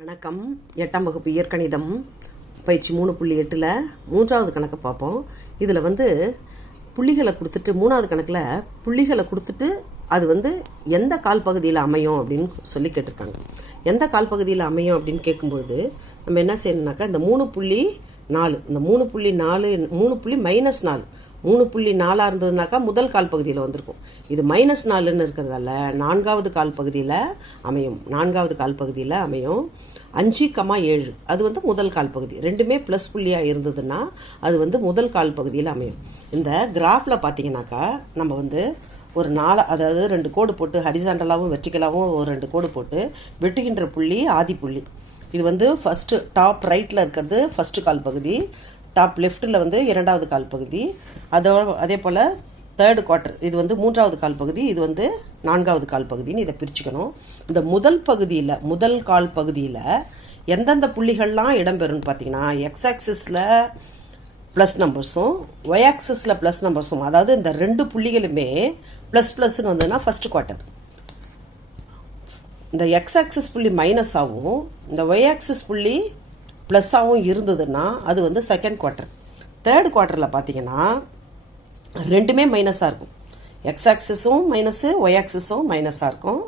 வணக்கம். 8ஆம் வகுப்பு இயற்கணிதம் பயிற்சி 3.8ல் 3வது கணக்கு பார்ப்போம். இதில் புள்ளிகளை கொடுத்துட்டு 3வது கணக்கில் புள்ளிகளை கொடுத்துட்டு அது எந்த கால் பகுதியில் அமையும் அப்படின்னு சொல்லி கேட்டிருக்காங்க. எந்த கால் பகுதியில் அமையும் அப்படின்னு கேட்கும்பொழுது நம்ம என்ன செய்யணும்னாக்கா இந்த 3.4 இந்த 3.4 3.-4 3.4 இருந்ததுனாக்கா முதல் கால் பகுதியில் வந்திருக்கும். இது -4ன்னு இருக்கிறதால 4வது கால் பகுதியில் அமையும். 4வது கால் பகுதியில் அமையும். 5,7 அது முதல் கால் பகுதி. ரெண்டுமே ப்ளஸ் புள்ளியாக இருந்ததுன்னா அது முதல் கால் பகுதியில் அமையும். இந்த கிராஃபில் பார்த்தீங்கன்னாக்கா நம்ம ஒரு 4 அதாவது 2 கோடு போட்டு ஹரிசாண்டலாகவும் வெர்டிக்கலாகவும் ஒரு 2 கோடு போட்டு வெட்டுகின்ற புள்ளி ஆதி புள்ளி. இது ஃபஸ்ட்டு டாப் ரைட்டில் இருக்கிறது ஃபஸ்ட்டு கால் பகுதி, டாப் லெஃப்ட்டில் 2வது கால் பகுதி, அதே போல் தேர்டு குவார்ட்டர் இது 3வது கால் பகுதி, இது 4வது கால் பகுதின்னு இதை பிரிச்சுக்கணும். இந்த முதல் கால் பகுதியில் எந்தெந்த புள்ளிகள்லாம் இடம்பெறும்னு பார்த்தீங்கன்னா எக்ஸ் ஆக்சிஸில் ப்ளஸ் நம்பர்ஸும் ஒய் ஆக்சிஸில் ப்ளஸ் நம்பர்ஸும், அதாவது இந்த 2 புள்ளிகளுமே ப்ளஸ்ன்னு வந்ததுன்னா ஃபஸ்ட்டு குவார்ட்டர். இந்த எக்ஸ் ஆக்சிஸ் புள்ளி மைனஸாகவும் இந்த ஒய் ஆக்சிஸ் புள்ளி ப்ளஸ்ஸாகவும் இருந்ததுன்னா அது செகண்ட் குவார்ட்டர். தேர்டு குவார்ட்டரில் பார்த்தீங்கன்னா ரெண்டுமே மைனஸாக இருக்கும். எக்ஸ் ஆக்சிஸும் மைனஸு, ஒய் ஆக்சிஸும் மைனஸாக இருக்கும்.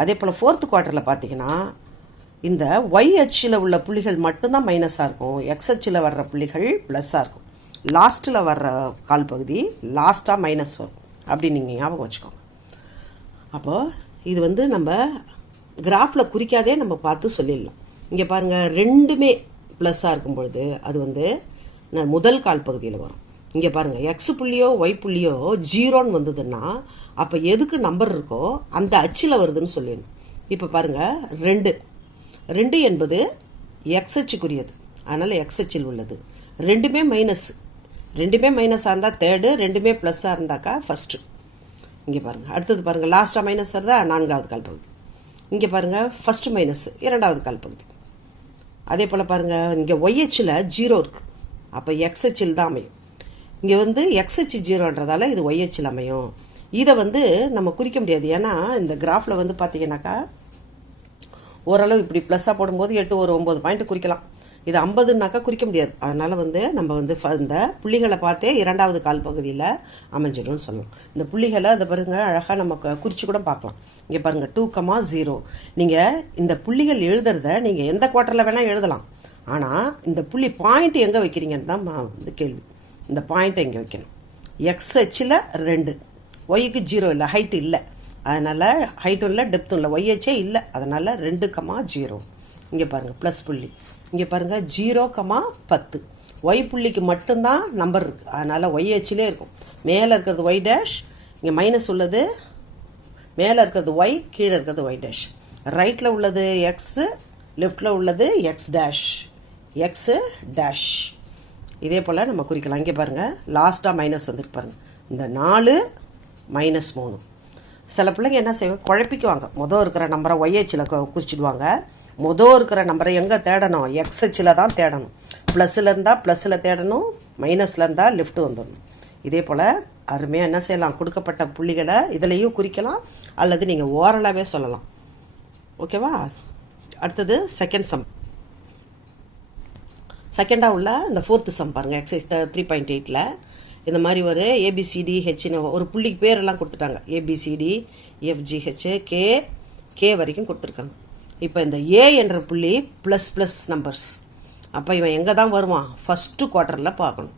அதே போல் ஃபோர்த்து குவார்ட்டரில் பார்த்தீங்கன்னா இந்த ஒய் அச்சில் உள்ள புள்ளிகள் மட்டும்தான் மைனஸாக இருக்கும். எக்ஸ் அச்சில் வர்ற புள்ளிகள் ப்ளஸ்ஸாக இருக்கும். லாஸ்ட்டில் வர்ற கால் பகுதி லாஸ்ட்டாக மைனஸ் வரும். அப்படி நீங்கள் ஞாபகம் வச்சுக்கோங்க. அப்போது இது நம்ம கிராஃபில் குறிக்காதே நம்ம பார்த்து சொல்லிடலாம். இங்கே பாருங்கள், ரெண்டுமே ப்ளஸ்ஸாக இருக்கும் பொழுது அது முதல் கால் பகுதியில் வரும். இங்கே பாருங்கள், எக்ஸ் புள்ளியோ ஒய் புள்ளியோ 0ன்னு வந்ததுன்னா அப்போ எதுக்கு நம்பர் இருக்கோ அந்த அச்சில் வருதுன்னு சொல்லிடணும். இப்போ பாருங்கள், 2 என்பது எக்ஸ் அச்சுக்குரியது, அதனால் எக்ஸ் அச்சில் உள்ளது. ரெண்டுமே மைனஸாக இருந்தால் தேர்டு, ரெண்டுமே ப்ளஸ்ஸாக இருந்தாக்கா ஃபஸ்ட்டு. இங்கே பாருங்கள், அடுத்தது பாருங்கள், லாஸ்ட்டாக மைனஸ் வருதா 4வது கால் பகுதி. இங்கே பாருங்கள், ஃபஸ்ட்டு மைனஸ் 2வது கால் பகுதி. அதே போல் பாருங்கள், இங்கே ஒய் அச்சில் 0 இருக்குது, அப்போ எக்ஸ் அச்சில் தான் அமையும். இங்கே எக்ஸ் அச்சு 0ன்றதால இது ஒய் அச்சில் அமையும். இதை நம்ம குறிக்க முடியாது. ஏன்னா இந்த கிராஃபில் பார்த்தீங்கன்னாக்கா ஓரளவு இப்படி ப்ளஸ்ஸாக போடும்போது 8 ஒரு 9 பாயிண்ட் குறிக்கலாம். இது 50னாக்கா குறிக்க முடியாது. அதனால் நம்ம இந்த புள்ளிகளை பார்த்தே 2வது கால் பகுதியில் அமைஞ்சிடும்னு சொல்லலாம். இந்த புள்ளிகளை அதை பாருங்கள் அழகாக நம்ம குறித்து கூட பார்க்கலாம். இங்கே பாருங்கள் 2,0. நீங்கள் இந்த புள்ளிகள் எழுதுறத நீங்கள் எந்த குவார்ட்டரில் வேணால் எழுதலாம். ஆனால் இந்த புள்ளி பாயிண்ட் எங்கே வைக்கிறீங்கன்னு தான் கேள்வி. இந்த பாயிண்ட்டை இங்கே வைக்கணும். எக்ஸ் அச்சில் 2, ஒய்க்கு 0 இல்லை, ஹைட்டு இல்லை, அதனால் ஹைட்டும் இல்லை டெப்த்தும் இல்லை, ஒய் அச்சே இல்லை, அதனால் 2,0. இங்கே பாருங்கள் ப்ளஸ் புள்ளி. இங்கே பாருங்கள் 0,10. ஒய் புள்ளிக்கு மட்டும்தான் நம்பர் இருக்குது, அதனால் ஒய் அச்சிலே இருக்கும். மேலே இருக்கிறது ஒய் டேஷ், இங்கே மைனஸ் உள்ளது, மேலே இருக்கிறது ஒய், கீழே இருக்கிறது ஒய் டேஷ். ரைட்டில் உள்ளது எக்ஸு, லெஃப்டில் உள்ளது எக்ஸ் டேஷ். இதே போல் நம்ம குறிக்கலாம். இங்கே பாருங்கள், லாஸ்ட்டாக மைனஸ் வந்துருக்கு பாருங்கள். இந்த 4 -3. சில பிள்ளைங்க என்ன செய்வாங்க, குழப்பிக்குவாங்க. மொதல் இருக்கிற நம்பரை ஒய் அச்சில் குறிச்சிடுவாங்க. மொதல் இருக்கிற நம்பரை எங்கே தேடணும், எக்ஸ் அச்சில் தான் தேடணும். ப்ளஸ்ஸில் இருந்தால் ப்ளஸ்ஸில் தேடணும், மைனஸில் இருந்தால் லெஃப்ட்டு வந்துடணும். இதே போல் அருமையாக என்ன செய்யலாம், கொடுக்கப்பட்ட புள்ளிகளை இதிலையும் குறிக்கலாம், அல்லது நீங்கள் ஓரலாகவே சொல்லலாம். ஓகேவா? அடுத்தது செகண்ட் சம். செகண்டாக உள்ள இந்த 4th சம் பாருங்கள். எக்ஸசைஸ் 3.8ல் இந்த மாதிரி ஒரு ஏபிசிடி ஹெச்னு ஒரு புள்ளிக்கு பேரெல்லாம் கொடுத்துட்டாங்க. ஏபிசிடி எஃப்ஜிஹெச் கே வரைக்கும் கொடுத்துருக்காங்க. இப்போ இந்த ஏ என்ற புள்ளி ப்ளஸ் நம்பர்ஸ். அப்போ இவன் எங்கே தான் வருவான், ஃபஸ்ட்டு குவார்ட்டரில் பார்க்கணும்.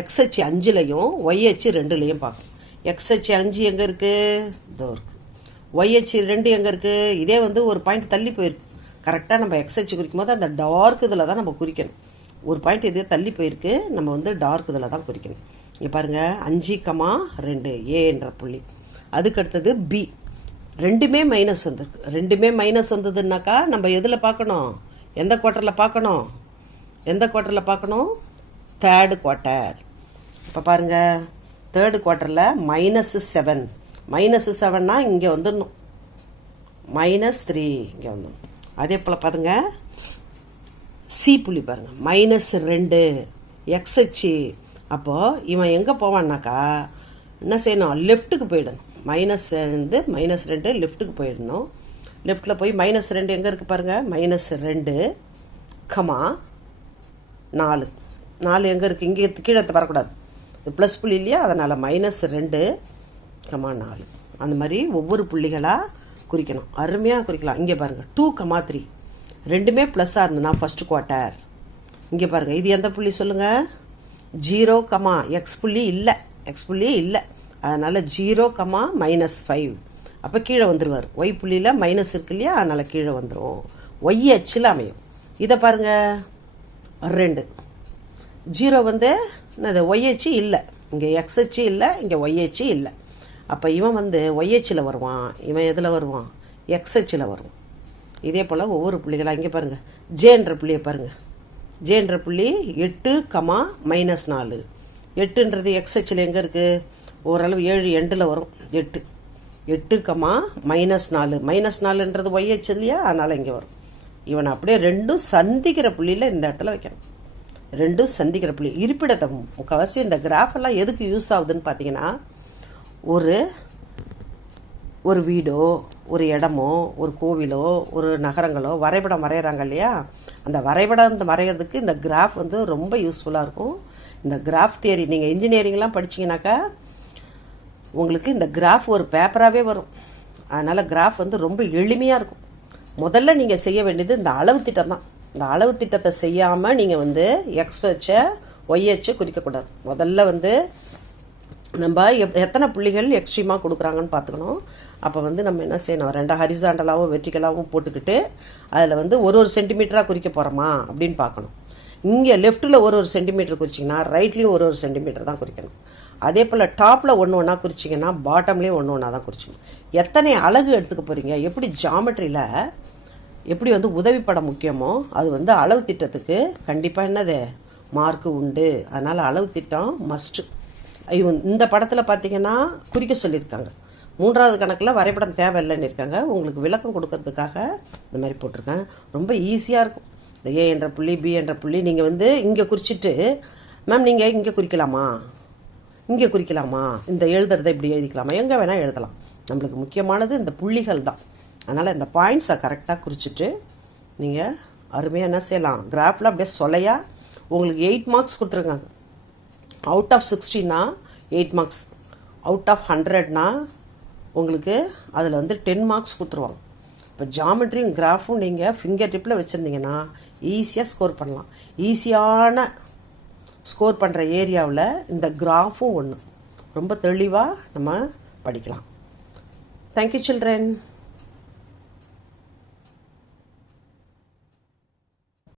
எக்ஸ் அச்சு 5லையும் ஒய் அச்சு 2லையும் பார்க்கணும். எக்ஸ் அச்சு 5 எங்கே இருக்குது, இதோ இருக்குது. ஒய் அச்சு 2 எங்கே இருக்குது, இதே ஒரு பாயிண்ட் தள்ளி போயிருக்கு. கரெக்டாக நம்ம எக்ஸ் அச்சு குறிக்கும் போது அந்த டார்க் இதில் தான் நம்ம குறிக்கணும். ஒரு பாயிண்ட் இதே தள்ளி போயிருக்கு, நம்ம டார்க் இதில் தான் குறிக்கணும். இங்கே பாருங்கள், 5,2 ஏ என்ற புள்ளி. அதுக்கடுத்தது பி, ரெண்டுமே மைனஸ் வந்திருக்கு. ரெண்டுமே மைனஸ் வந்ததுன்னாக்கா நம்ம எதில் பார்க்கணும், எந்த குவார்ட்டரில் பார்க்கணும், தேர்டு குவார்ட்டர். இப்போ பாருங்கள், தேர்டு குவார்ட்டரில் -7. -7னா இங்கே வந்துடணும், -3 இங்கே வந்துடணும். அதே போல் பாருங்கள், சி புள்ளி பாருங்கள், -2 எக்ஸ் அச்சு. அப்போது இவன் எங்கே போவான்னாக்கா என்ன செய்யணும், லெஃப்ட்டுக்கு போயிடணும். -2 லெஃப்ட்டுக்கு போயிடணும். லெஃப்ட்டில் போய் -2 எங்கே இருக்குது பாருங்கள், -2, கமா 4. 4 எங்கே இருக்குது, இங்கே கீழே வரக்கூடாது, இது ப்ளஸ் புள்ளி இல்லையா, அதனால் -2, கமா 4. அந்த மாதிரி ஒவ்வொரு புள்ளிகளாக குறிக்கணும். அருமையாக குறிக்கலாம். இங்கே பாருங்கள் 2, 3 ரெண்டுமே ப்ளஸ்ஸாக இருந்ததுன்னா ஃபஸ்ட் குவார்ட்டர். இங்கே பாருங்கள், இது எந்த புள்ளி சொல்லுங்கள், 0, எக்ஸ் புள்ளி இல்லை, எக்ஸ் புள்ளியே இல்லை, அதனால் 0, -5. அப்போ கீழே வந்துடுவார். ஒய் புள்ளியில் மைனஸ் இருக்கு இல்லையா, அதனால் கீழே வந்துடும். ஒய் அச்சில் அமையும். இதை பாருங்கள் 2, 0 வந்து என்னது ஒய் அச்சு இல்லை, இங்கே எக்ஸ் அச்சு இல்லை, இங்கே ஒய் அச்சு இல்லை. அப்போ இவன் வந்து ஒய் அச்சில் வருவான், இவன் எதில் வருவான், எக்ஸ் அச்சில் வருவான். இதே போல் ஒவ்வொரு புள்ளிகளாக இங்கே பாருங்கள், ஜேன்ற புள்ளியை பாருங்கள், ஜேன்ற புள்ளி 8, -4. 8ன்றது எக்ஸ் அச்சில் எங்கே இருக்குது, ஓரளவு 7 எண்டில் வரும். 8, 8, -4. -4ன்றது ஒய் அச்சு இல்லையா, அதனால் இங்கே வரும். இவனை அப்படியே ரெண்டும் சந்திக்கிற புள்ளியில் இந்த இடத்துல வைக்கணும். ரெண்டும் சந்திக்கிற புள்ளி இருப்பிடத்தை முக்கால்வாசி இந்த கிராஃபெல்லாம் எதுக்கு யூஸ் ஆகுதுன்னு பார்த்தீங்கன்னா, ஒரு வீடோ, ஒரு இடமோ, ஒரு கோவிலோ, ஒரு நகரங்களோ வரைபடம் வரைகிறாங்க இல்லையா, அந்த வரைபடம் வரைகிறதுக்கு இந்த கிராஃப் வந்து ரொம்ப யூஸ்ஃபுல்லாக இருக்கும். இந்த கிராஃப் தியரி நீங்கள் இன்ஜினியரிங்லாம் படிச்சிங்கனாக்கா உங்களுக்கு இந்த கிராஃப் ஒரு பேப்பராகவே வரும். அதனால் கிராஃப் வந்து ரொம்ப எளிமையாக இருக்கும். முதல்ல நீங்கள் செய்ய வேண்டியது இந்த அளவு திட்டம் தான். இந்த அளவு திட்டத்தை செய்யாமல் நீங்கள் வந்து எக்ஸ் வச்ச ஒய் வச்சு குறிக்கக்கூடாது. முதல்ல வந்து நம்ம எத்தனை புள்ளிகள் எக்ஸ்ட்ரீமாக கொடுக்குறாங்கன்னு பார்த்துக்கணும். அப்போ வந்து நம்ம என்ன செய்யணும், 2 ஹரிசாண்டலாகவும் வெர்டிக்கலாகவும் போட்டுக்கிட்டு அதில் வந்து ஒரு சென்டிமீட்டராக குறிக்க போகிறோமா அப்படின்னு பார்க்கணும். இங்கே லெஃப்ட்டில் ஒரு சென்டிமீட்டர் குறிச்சிங்கன்னா ரைட்லேயும் ஒரு சென்டிமீட்டர் தான் குறிக்கணும். அதே போல் டாப்பில் ஒன்று குறிச்சிங்கன்னா பாட்டம்லேயும் ஒன்று தான் குறிச்சிக்கணும். எத்தனை அலகு எடுத்துக்க போகிறீங்க, எப்படி ஜாமெட்ரியில் எப்படி வந்து உதவிப்படம் முக்கியமோ அது வந்து அளவு திட்டத்துக்கு கண்டிப்பாக என்னது மார்க்கு உண்டு. அதனால் அளவு திட்டம் மஸ்ட்டு. இந்த படத்தில் பார்த்தீங்கன்னா குறிக்க சொல்லியிருக்காங்க. 3வது கணக்கில் வரைபடம் தேவையில்லைன்னு இருக்காங்க. உங்களுக்கு விளக்கம் கொடுக்கறதுக்காக இந்த மாதிரி போட்டிருக்கேன். ரொம்ப ஈஸியாக இருக்கும். இந்த ஏ என்ற புள்ளி, பி என்ற புள்ளி நீங்கள் வந்து இங்கே குறிச்சிட்டு, மேம் நீங்கள் இங்கே குறிக்கலாமா, இங்கே குறிக்கலாமா, இந்த எழுதுறதை இப்படி எழுதிக்கலாமா, எங்கே வேணால் எழுதலாம். நம்மளுக்கு முக்கியமானது இந்த புள்ளிகள் தான். அதனால் இந்த பாயிண்ட்ஸை கரெக்டாக குறிச்சிட்டு நீங்கள் அருமையாக என்ன செய்யலாம், கிராஃபில் அப்படியே சொலையாக உங்களுக்கு 8 மார்க்ஸ் கொடுத்துருக்காங்க. அவுட் ஆஃப் 60னா 8 மார்க்ஸ், அவுட் ஆஃப் 100னா உங்களுக்கு அதில் வந்து 10 மார்க்ஸ் கொடுத்துருவாங்க. இப்போ ஜாமெட்ரியும் கிராஃபும் நீங்கள் ஃபிங்கர் டிப்பில் வச்சுருந்தீங்கன்னா ஈஸியாக ஸ்கோர் பண்ணலாம். ஈஸியான ஸ்கோர் பண்ணுற ஏரியாவில் இந்த கிராஃபும் ஒன்று ரொம்ப தெளிவாக நம்ம படிக்கலாம். Thank you children.